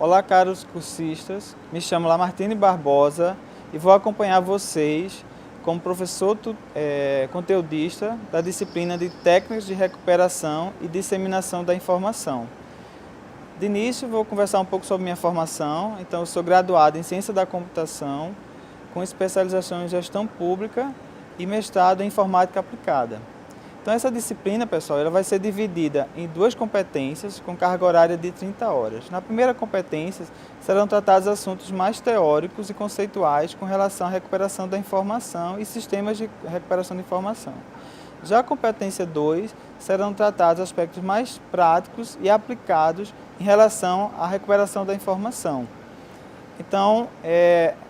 Olá, caros cursistas. Me chamo Lamartine Barbosa e vou acompanhar vocês como professor conteudista da disciplina de Técnicas de Recuperação e Disseminação da Informação. De início, vou conversar um pouco sobre minha formação. Então, eu sou graduado em Ciência da Computação, com especialização em Gestão Pública e mestrado em Informática Aplicada. Então, essa disciplina, pessoal, ela vai ser dividida em duas competências com carga horária de 30 horas. Na primeira competência, serão tratados assuntos mais teóricos e conceituais com relação à recuperação da informação e sistemas de recuperação de informação. Já a competência 2, serão tratados aspectos mais práticos e aplicados em relação à recuperação da informação. Então,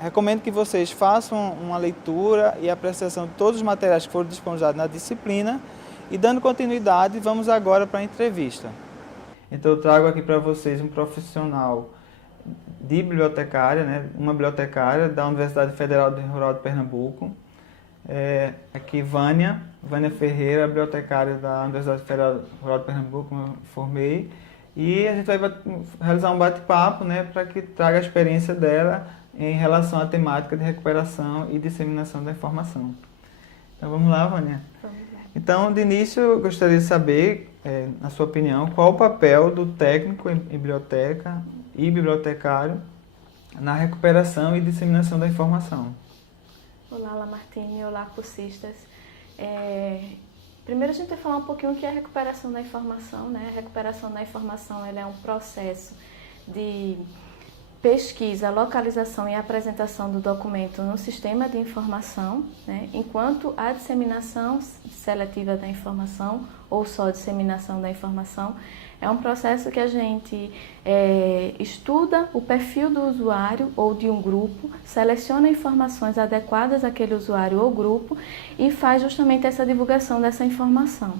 recomendo que vocês façam uma leitura e apreciação de todos os materiais que foram disponibilizados na disciplina. E dando continuidade, vamos agora para a entrevista. Então, eu trago aqui para vocês um profissional de bibliotecária, né, uma bibliotecária da Universidade Federal Rural de Pernambuco. Aqui Vânia Ferreira, bibliotecária da Universidade Federal Rural de Pernambuco, como eu formei. E a gente vai realizar um bate-papo, né, para que traga a experiência dela em relação à temática de recuperação e disseminação da informação. Então vamos lá, Vânia. Vamos lá. Então, de início, eu gostaria de saber, na sua opinião, qual o papel do técnico em biblioteca e bibliotecário na recuperação e disseminação da informação. Olá, Lamartine. Olá, cursistas. Primeiro a gente vai falar um pouquinho o que é a recuperação da informação, né? A recuperação da informação ela é um processo de pesquisa, localização e apresentação do documento no sistema de informação, né? Enquanto a disseminação seletiva da informação, ou só disseminação da informação, é um processo que a gente estuda o perfil do usuário ou de um grupo, seleciona informações adequadas àquele usuário ou grupo e faz justamente essa divulgação dessa informação.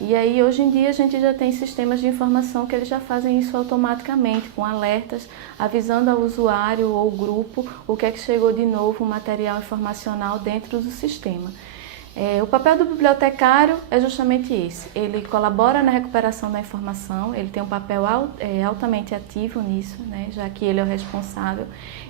E aí, hoje em dia, a gente já tem sistemas de informação que eles já fazem isso automaticamente, com alertas, avisando ao usuário ou grupo o que é que chegou de novo, o material informacional dentro do sistema. O papel do bibliotecário é justamente esse, ele colabora na recuperação da informação, ele tem um papel altamente ativo nisso, né, já que ele é o responsável.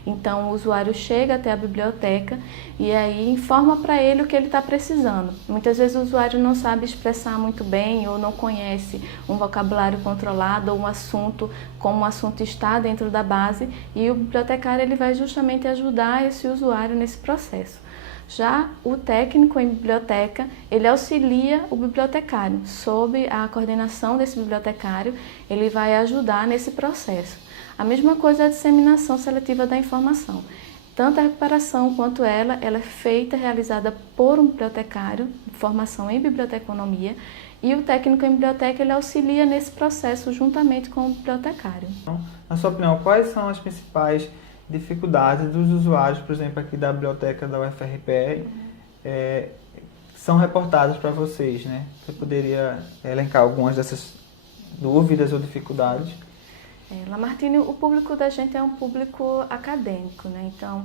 Então o usuário chega até a biblioteca e aí informa para ele o que ele está precisando. Muitas vezes o usuário não sabe expressar muito bem ou não conhece um vocabulário controlado ou um assunto, como o assunto está dentro da base, e o bibliotecário ele vai justamente ajudar esse usuário nesse processo. Já o técnico em biblioteca, ele auxilia o bibliotecário, sob a coordenação desse bibliotecário, ele vai ajudar nesse processo. A mesma coisa é a disseminação seletiva da informação. Tanto a recuperação quanto ela é feita, realizada por um bibliotecário, formação em biblioteconomia, e o técnico em biblioteca ele auxilia nesse processo juntamente com o bibliotecário. Na sua opinião, quais são as principais dificuldades dos usuários, por exemplo, aqui da biblioteca da UFRPE, são reportadas para vocês, né? Você poderia elencar algumas dessas dúvidas ou dificuldades? Lamartine, o público da gente é um público acadêmico, né? Então,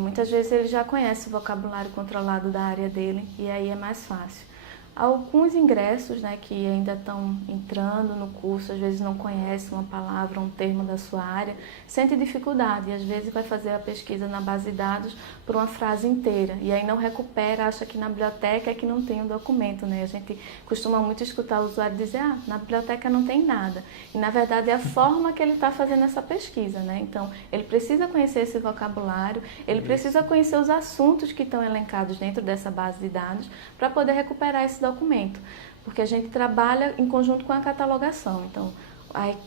muitas vezes ele já conhece o vocabulário controlado da área dele e aí é mais fácil. Alguns ingressos, né, que ainda estão entrando no curso, às vezes não conhecem uma palavra, um termo da sua área, sente dificuldade e às vezes vai fazer a pesquisa na base de dados por uma frase inteira e aí não recupera, acha que na biblioteca é que não tem o documento, né? A gente costuma muito escutar o usuário dizer, na biblioteca não tem nada. E na verdade é a forma que ele está fazendo essa pesquisa, né? Então ele precisa conhecer esse vocabulário, ele precisa conhecer os assuntos que estão elencados dentro dessa base de dados para poder recuperar esse documento, porque a gente trabalha em conjunto com a catalogação. Então,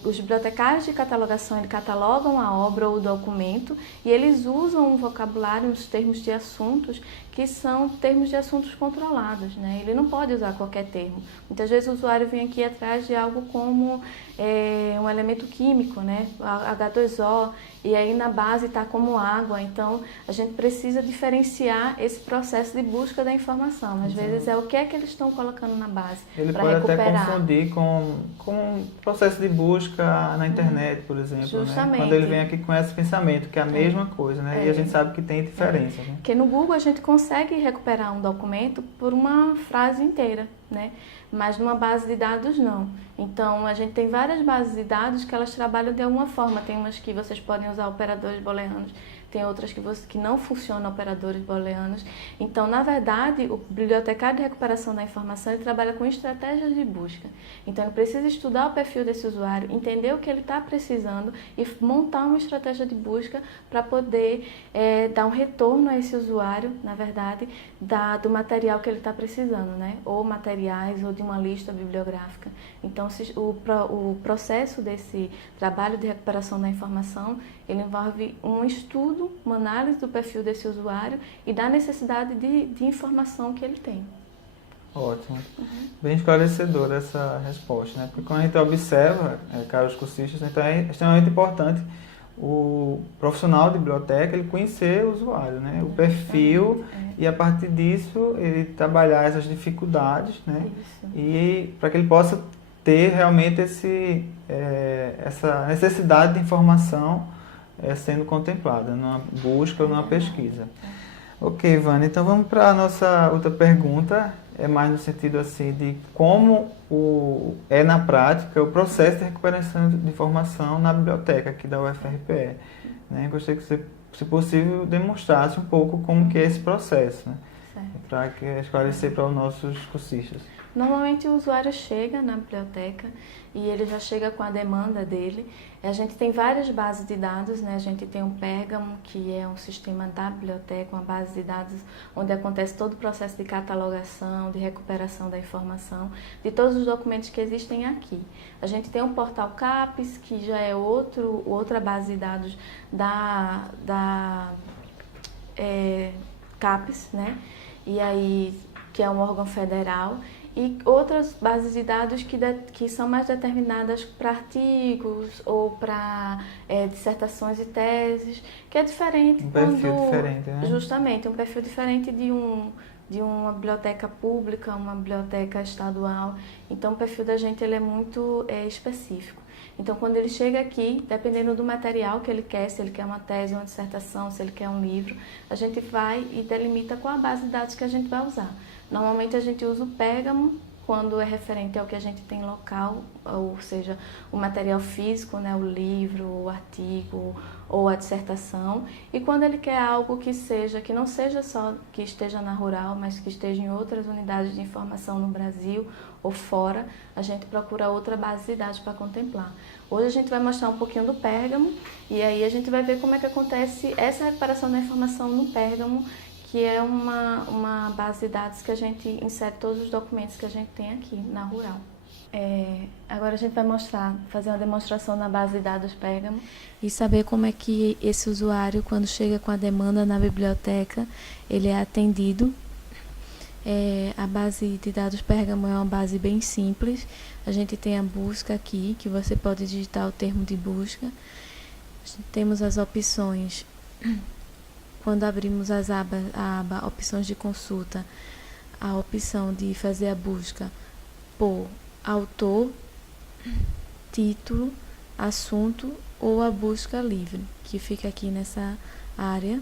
os bibliotecários de catalogação eles catalogam a obra ou o documento e eles usam um vocabulário, uns termos de assuntos que são termos de assuntos controlados, né? Ele não pode usar qualquer termo. Muitas vezes o usuário vem aqui atrás de algo como um elemento químico, né? H2O, e aí na base está como água. Então, a gente precisa diferenciar esse processo de busca da informação. Às vezes é o que é que eles estão colocando na base para recuperar. Ele pode até confundir com o processo de busca na internet, por exemplo, Justamente. né? Quando ele vem aqui com esse pensamento, que é a mesma coisa, né? E a gente sabe que tem diferença, né? Porque no Google a gente consegue recuperar um documento por uma frase inteira, né? Mas numa base de dados não. Então a gente tem várias bases de dados que elas trabalham de alguma forma. Tem umas que vocês podem usar operadores booleanos, tem outras que não funcionam operadores booleanos. Então, na verdade, o bibliotecário de recuperação da informação ele trabalha com estratégias de busca. Então, ele precisa estudar o perfil desse usuário, entender o que ele está precisando e montar uma estratégia de busca para poder dar um retorno a esse usuário, na verdade, do material que ele está precisando, né? Ou materiais ou de uma lista bibliográfica. Então, o processo desse trabalho de recuperação da informação, ele envolve um estudo, uma análise do perfil desse usuário e da necessidade de informação que ele tem. Ótimo. Bem esclarecedora essa resposta, né? Porque quando a gente observa, caros cursistas, então é extremamente importante o profissional de biblioteca ele conhecer o usuário, né? O perfil e a partir disso ele trabalhar essas dificuldades, né? Isso. E para que ele possa ter realmente essa necessidade de informação sendo contemplada numa busca ou numa pesquisa. Ok, Vânia, então vamos para a nossa outra pergunta, é mais no sentido assim de como é na prática o processo de recuperação de informação na biblioteca aqui da UFRPE. Né? Gostaria que você, se possível, demonstrasse um pouco como que é esse processo, né? Para esclarecer para os nossos cursistas. Normalmente o usuário chega na biblioteca e ele já chega com a demanda dele. A gente tem várias bases de dados, né? A gente tem o Pérgamo, que é um sistema da biblioteca, uma base de dados onde acontece todo o processo de catalogação, de recuperação da informação, de todos os documentos que existem aqui. A gente tem o portal CAPES, que já é outra base de dados da CAPES, né? E aí, que é um órgão federal. E outras bases de dados que são mais determinadas para artigos ou para dissertações e teses, que é diferente. Um perfil diferente, né? Justamente, um perfil diferente de uma biblioteca pública, uma biblioteca estadual. Então, o perfil da gente ele é muito específico. Então, quando ele chega aqui, dependendo do material que ele quer, se ele quer uma tese, uma dissertação, se ele quer um livro, a gente vai e delimita qual a base de dados que a gente vai usar. Normalmente a gente usa o Pérgamo quando é referente ao que a gente tem local, ou seja, o material físico, né, o livro, o artigo ou a dissertação. E quando ele quer algo que não seja só que esteja na rural, mas que esteja em outras unidades de informação no Brasil ou fora, a gente procura outra base de dados para contemplar. Hoje a gente vai mostrar um pouquinho do Pérgamo e aí a gente vai ver como é que acontece essa recuperação da informação no Pérgamo, que é uma base de dados que a gente insere todos os documentos que a gente tem aqui na rural. Agora a gente vai fazer uma demonstração na base de dados Pérgamo e saber como é que esse usuário, quando chega com a demanda na biblioteca, ele é atendido. A base de dados Pérgamo é uma base bem simples. A gente tem a busca aqui, que você pode digitar o termo de busca. Temos as opções. Quando abrimos a aba opções de consulta, a opção de fazer a busca por autor, título, assunto ou a busca livre, que fica aqui nessa área.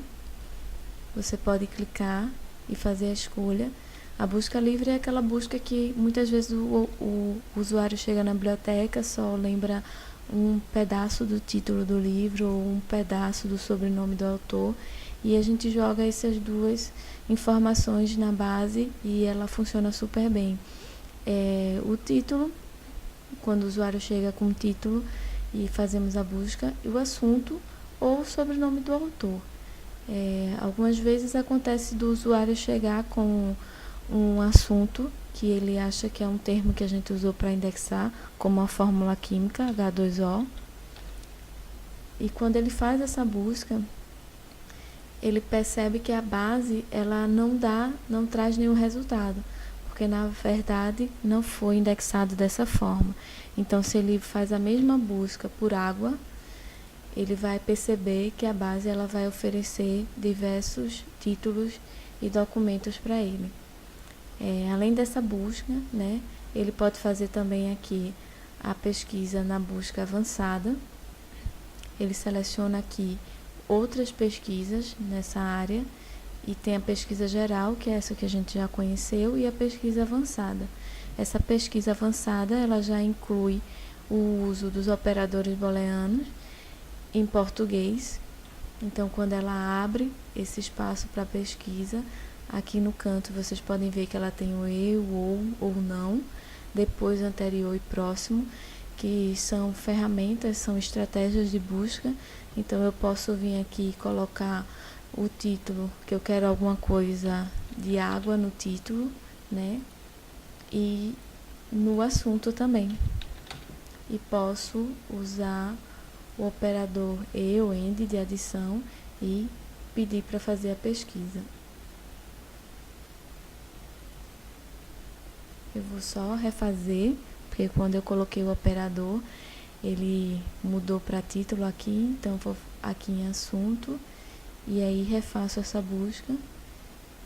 Você pode clicar e fazer a escolha. A busca livre é aquela busca que muitas vezes o usuário chega na biblioteca, só lembra um pedaço do título do livro ou um pedaço do sobrenome do autor. E a gente joga essas duas informações na base e ela funciona super bem. O título, quando o usuário chega com o título e fazemos a busca, e o assunto ou o sobrenome do autor. Algumas vezes acontece do usuário chegar com um assunto que ele acha que é um termo que a gente usou para indexar, como a fórmula química H2O. E quando ele faz essa busca, ele percebe que a base ela não traz nenhum resultado, porque na verdade não foi indexado dessa forma. Então, se ele faz a mesma busca por água, ele vai perceber que a base ela vai oferecer diversos títulos e documentos para ele. Além dessa busca, né, ele pode fazer também aqui a pesquisa na busca avançada. Ele seleciona aqui outras pesquisas nessa área e tem a pesquisa geral, que é essa que a gente já conheceu, e a pesquisa avançada. Essa pesquisa avançada, ela já inclui o uso dos operadores booleanos em português. Então, quando ela abre esse espaço para pesquisa, aqui no canto vocês podem ver que ela tem o e, o ou não, depois anterior e próximo, que são ferramentas, são estratégias de busca. Então, eu posso vir aqui e colocar o título, que eu quero alguma coisa de água no título, né? E no assunto também. E posso usar o operador e ou end de adição e pedir para fazer a pesquisa. Eu vou só refazer, porque quando eu coloquei o operador, ele mudou para título aqui, então eu vou aqui em assunto, e aí refaço essa busca,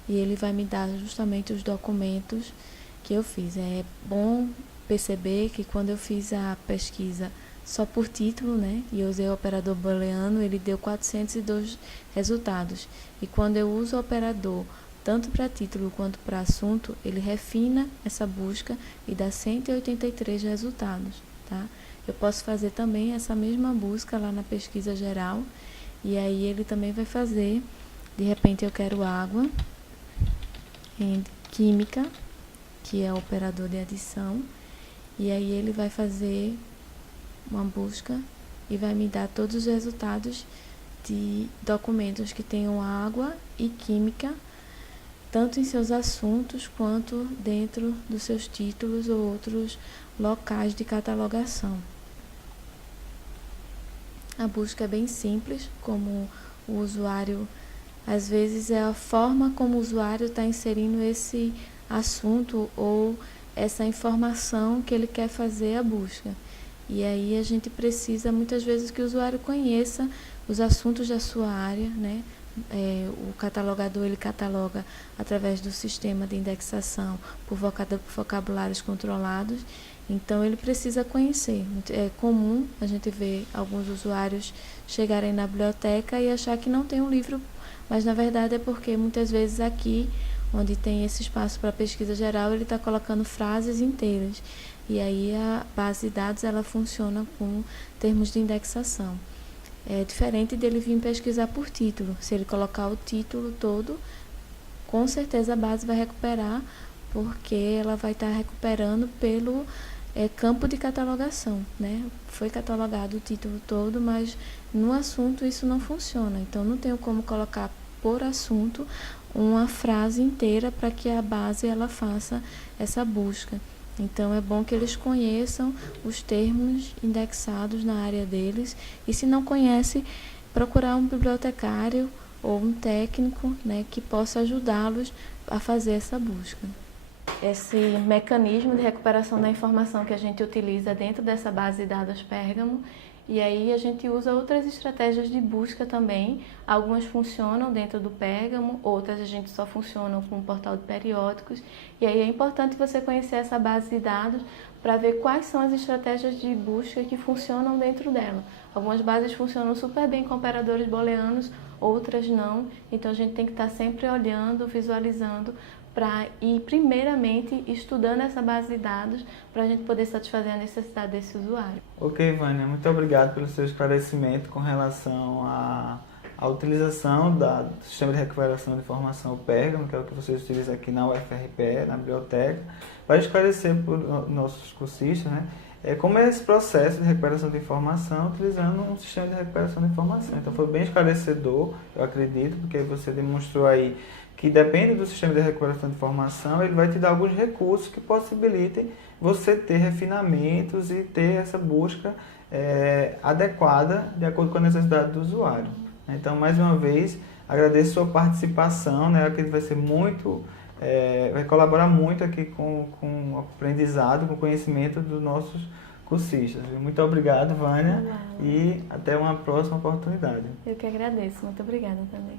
e ele vai me dar justamente os documentos que eu fiz. É bom perceber que quando eu fiz a pesquisa só por título, né, e eu usei o operador booleano, ele deu 402 resultados. E quando eu uso o operador tanto para título quanto para assunto, ele refina essa busca e dá 183 resultados, tá? Eu posso fazer também essa mesma busca lá na pesquisa geral, e aí ele também vai fazer, de repente eu quero água, em química, que é o operador de adição, e aí ele vai fazer uma busca e vai me dar todos os resultados de documentos que tenham água e química, tanto em seus assuntos quanto dentro dos seus títulos ou outros locais de catalogação. A busca é bem simples, como o usuário, às vezes é a forma como o usuário está inserindo esse assunto ou essa informação que ele quer fazer a busca. E aí a gente precisa muitas vezes que o usuário conheça os assuntos da sua área, né? O catalogador, ele cataloga através do sistema de indexação por vocabulários controlados, então ele precisa conhecer. É comum a gente ver alguns usuários chegarem na biblioteca e achar que não tem um livro, mas na verdade é porque muitas vezes aqui, onde tem esse espaço para pesquisa geral, ele está colocando frases inteiras, e aí a base de dados ela funciona com termos de indexação. É diferente dele vir pesquisar por título. Se ele colocar o título todo, com certeza a base vai recuperar, porque ela vai estar recuperando pelo campo de catalogação, né? Foi catalogado o título todo, mas no assunto isso não funciona. Então, não tenho como colocar por assunto uma frase inteira para que a base ela faça essa busca. Então, é bom que eles conheçam os termos indexados na área deles, e se não conhece, procurar um bibliotecário ou um técnico, né, que possa ajudá-los a fazer essa busca. Esse mecanismo de recuperação da informação que a gente utiliza dentro dessa base de dados Pérgamo, e aí a gente usa outras estratégias de busca também. Algumas funcionam dentro do Pérgamo, outras a gente só funciona com o portal de periódicos. E aí é importante você conhecer essa base de dados para ver quais são as estratégias de busca que funcionam dentro dela. Algumas bases funcionam super bem com operadores booleanos, outras não. Então a gente tem que estar sempre olhando, visualizando, para ir primeiramente estudando essa base de dados para a gente poder satisfazer a necessidade desse usuário. Ok, Vânia, muito obrigado pelo seu esclarecimento com relação à utilização do Sistema de Recuperação de Informação, o Pérgamo, que é o que vocês utilizam aqui na UFRPE, na biblioteca. Vai esclarecer para os nossos cursistas, né, como é esse processo de recuperação de informação utilizando um sistema de recuperação de informação. Então foi bem esclarecedor, eu acredito, porque você demonstrou aí que depende do sistema de recuperação de informação, ele vai te dar alguns recursos que possibilitem você ter refinamentos e ter essa busca adequada de acordo com a necessidade do usuário. Então, mais uma vez, agradeço a sua participação, né? Que vai ser muito, vai colaborar muito aqui com o aprendizado, com o conhecimento dos nossos cursistas. Muito obrigado, Vânia, e até uma próxima oportunidade. Eu que agradeço, muito obrigada também.